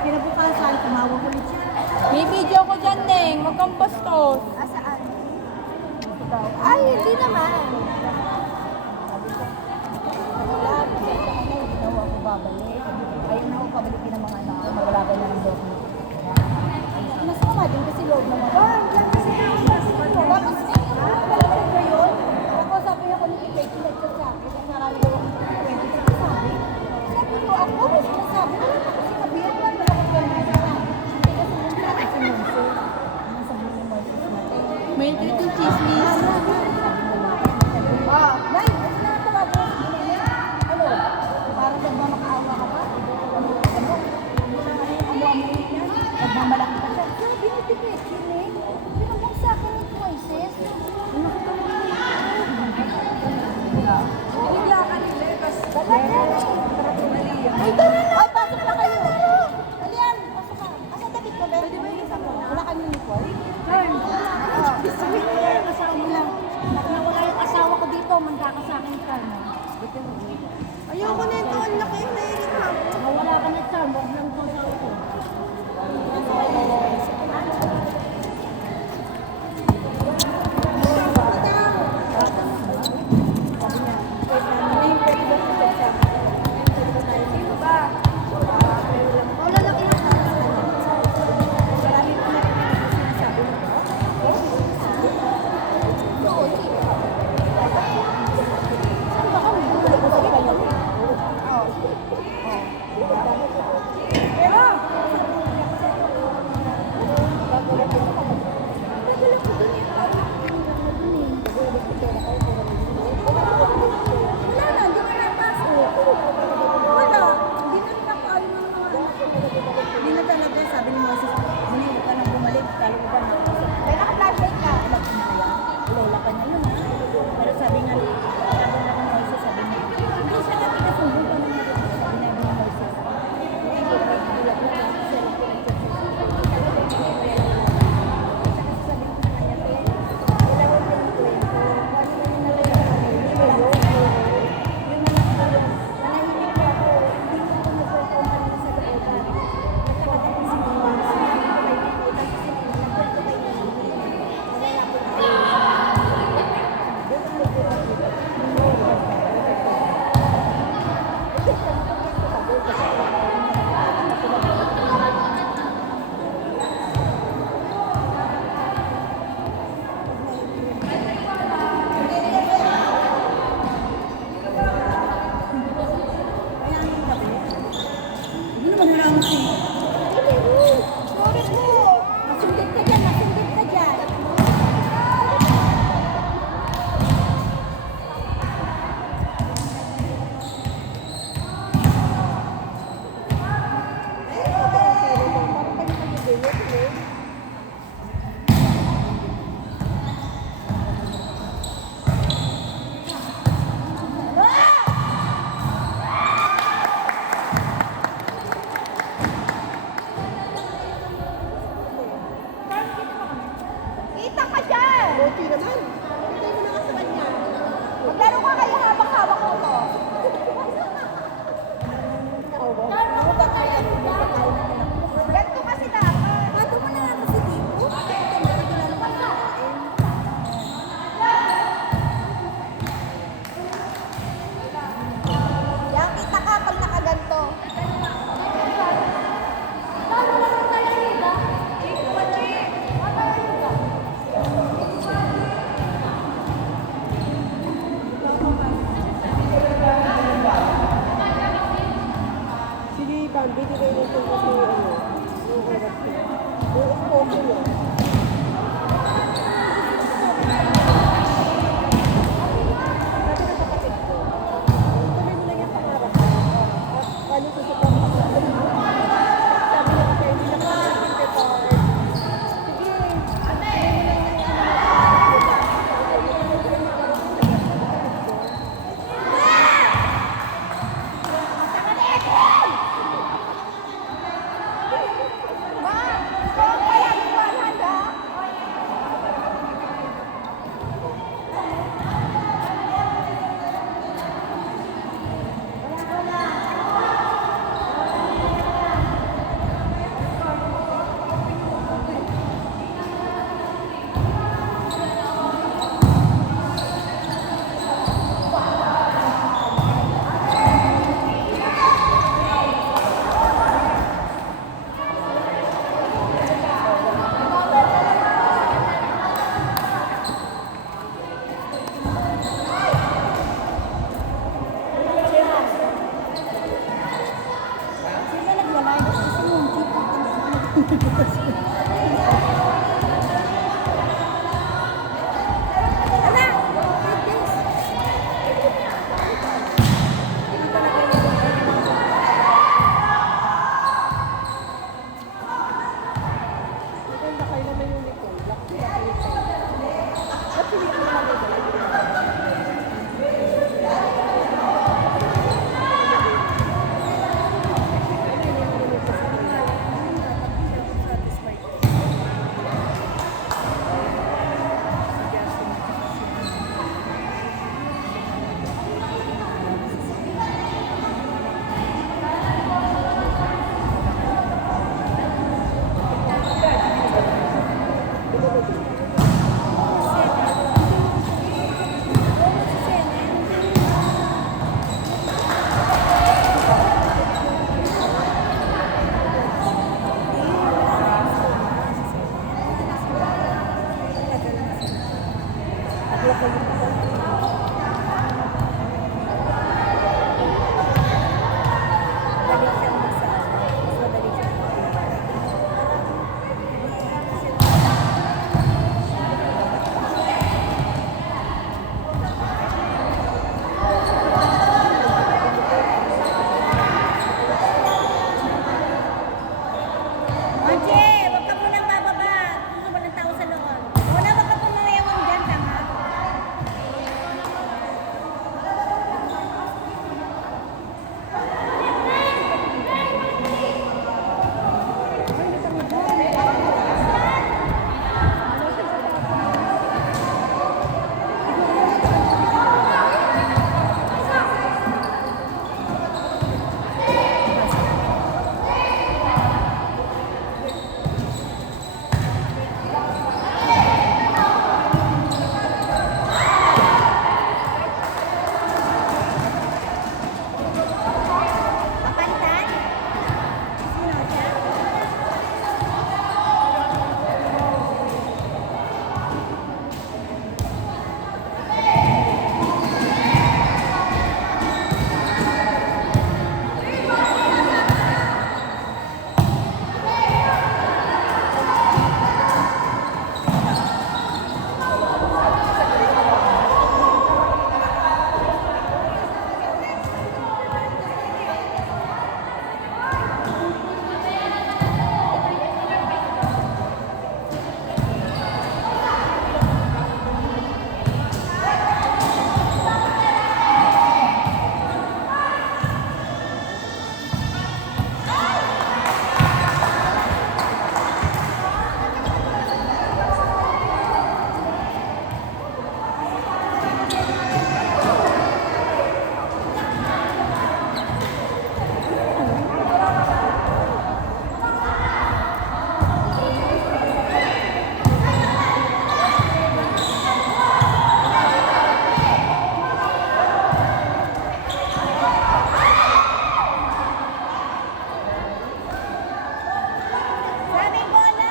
Kinabukasan, tumawag ulit siya. May video ko dyan, Neng. Huwag kang bastos. Saan? Ay, hindi naman. Babalik. Ayun na ako pabalikin ng mga anak ko. Magalaban na ng loob. Masama din kasi loob naman. Kasi tapos, malapit ba yun? Ako sabi niya ko ni Kipay, kinagsak sa akin. Ang marami daw akong 20 sa kasabi. Sabi ko, ako may sinasabi. Wala na kasi kabiyak lang. Wala ko ganun. Hindi kasi yung natin si Monse. Ang sabi ni Monse natin. May dito chismis. Nay, ito na ito nga po. Ano? Parang nagmamakaawa ka pa. Ano? Amo-amoy niya. Nagmamalaki ka siya. Sabi ni Tipet, Kinig. Pinabang sa akin yung choices. Bigla ka nila. Ay, tara na! Ay, pasok na kayo! Alian, pasok ka. Asa David ko, Pwede ba yung isa mo? Wala kang uniform? Asawa mo lang. Nawala yung asawa ko dito, mandaka sa akin, Carmen. Ayoko na ito, ang laki na ilit ha. Nawala ka na, Carmen, huwag lang po sa ako. Ala! 8 days. Hindi pa na kayo. Maganda kayo naman yung Nicole. Black chocolate tayo. Ba't hindi ko naman Oje, wag ka munang bababa. Gusto mo ng tao sa loob. Una, wag ka pumayawang dyan, tama? Kapantan? Sino siya? Daming bola!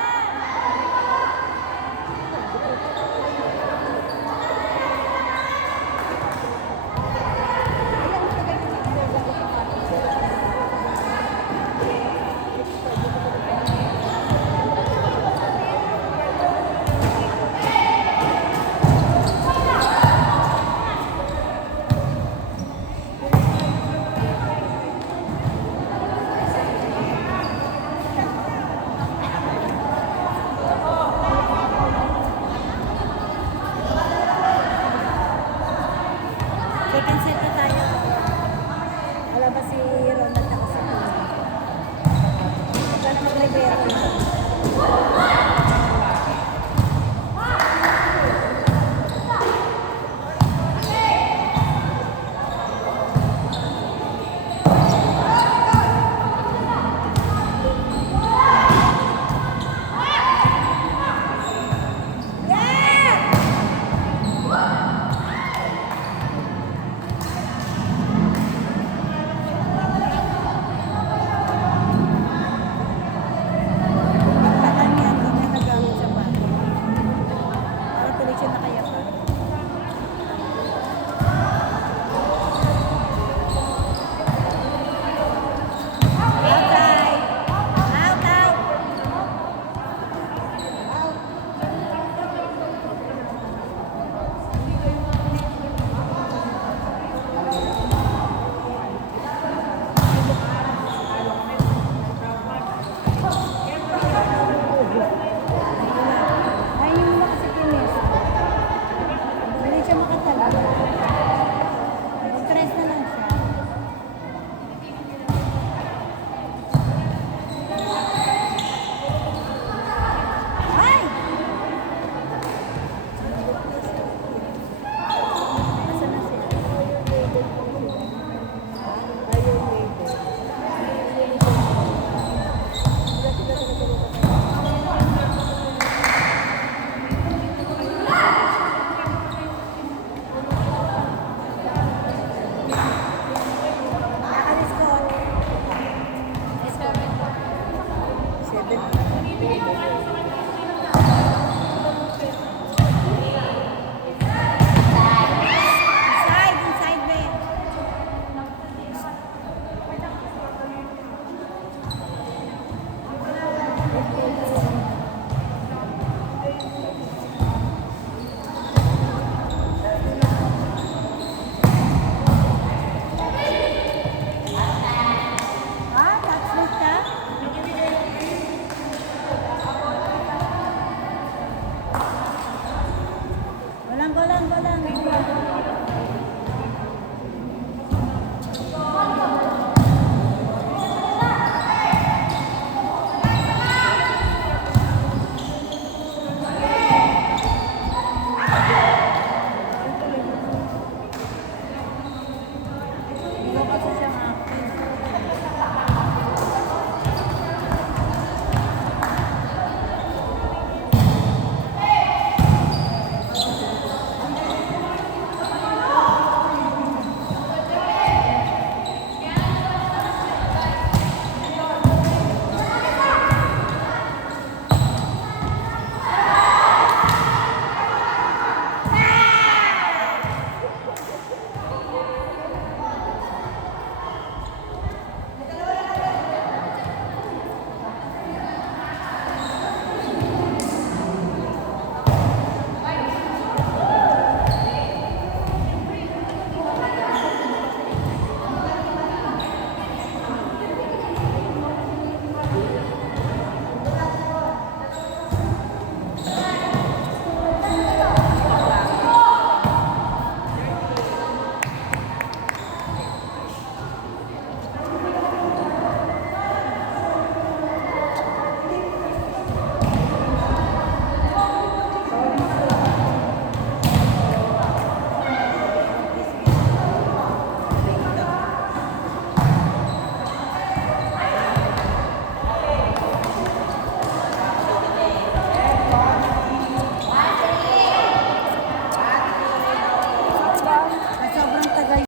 Second set na tayo. Wala ba si Ronald na kasi? Huwag ka na mag-libero.